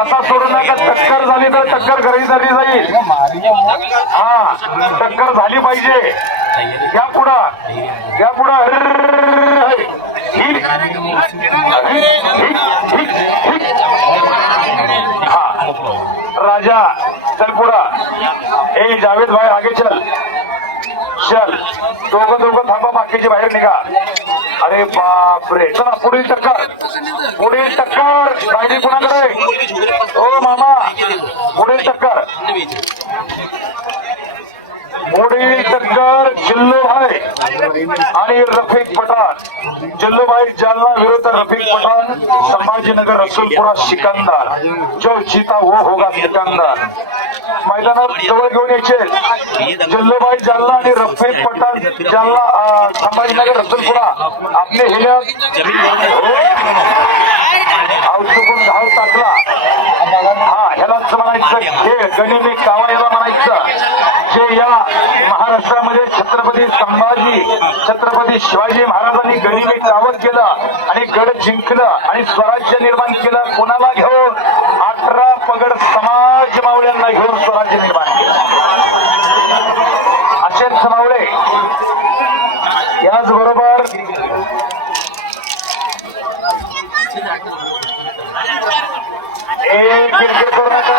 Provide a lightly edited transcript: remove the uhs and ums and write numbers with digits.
तसा सोडू नका. टक्कर झाली तर टक्कर घरी झाली जाईल. हा टक्कर झाली पाहिजे. या पुढं हा राजा चल पुढं. ए जावेद भाई आगे चल. चल दोघं थांबा. बाकीचे बाहेर निघा. अरे बापरे. चला पुढील टक्कर गाडी कुणाकडे. ओ मामा पुढील टक्कर जिल्लूभाई आणि रफिक पठाण. जिल्लूभाई जालना विरुद्ध रफिक पठाण संभाजीनगर रसूलपुरा सिकंदर. जो जीता वो होगा सिकंदर. मैदानात जवळ घेऊन यायचे. जिल्लूभाई जालना आणि रफिक पठाण जालना संभाजीनगर रसूलपुरा. आपले चुकून धाव टाकला. हा ह्यालाच म्हणायचं खेळ गणिमी कावा याला म्हणायचं. जे या महाराष्ट्रामध्ये छत्रपती शिवाजी महाराजांनी गणिमी कावत केलं आणि गड जिंकलं आणि स्वराज्य निर्माण केलं. कोणाला घेऊन 18 पगड समाज मावळ्यांना घेऊन स्वराज्य निर्माण केलं. असेच मावळे. याचबरोबर एक क्रिकेट करू नका.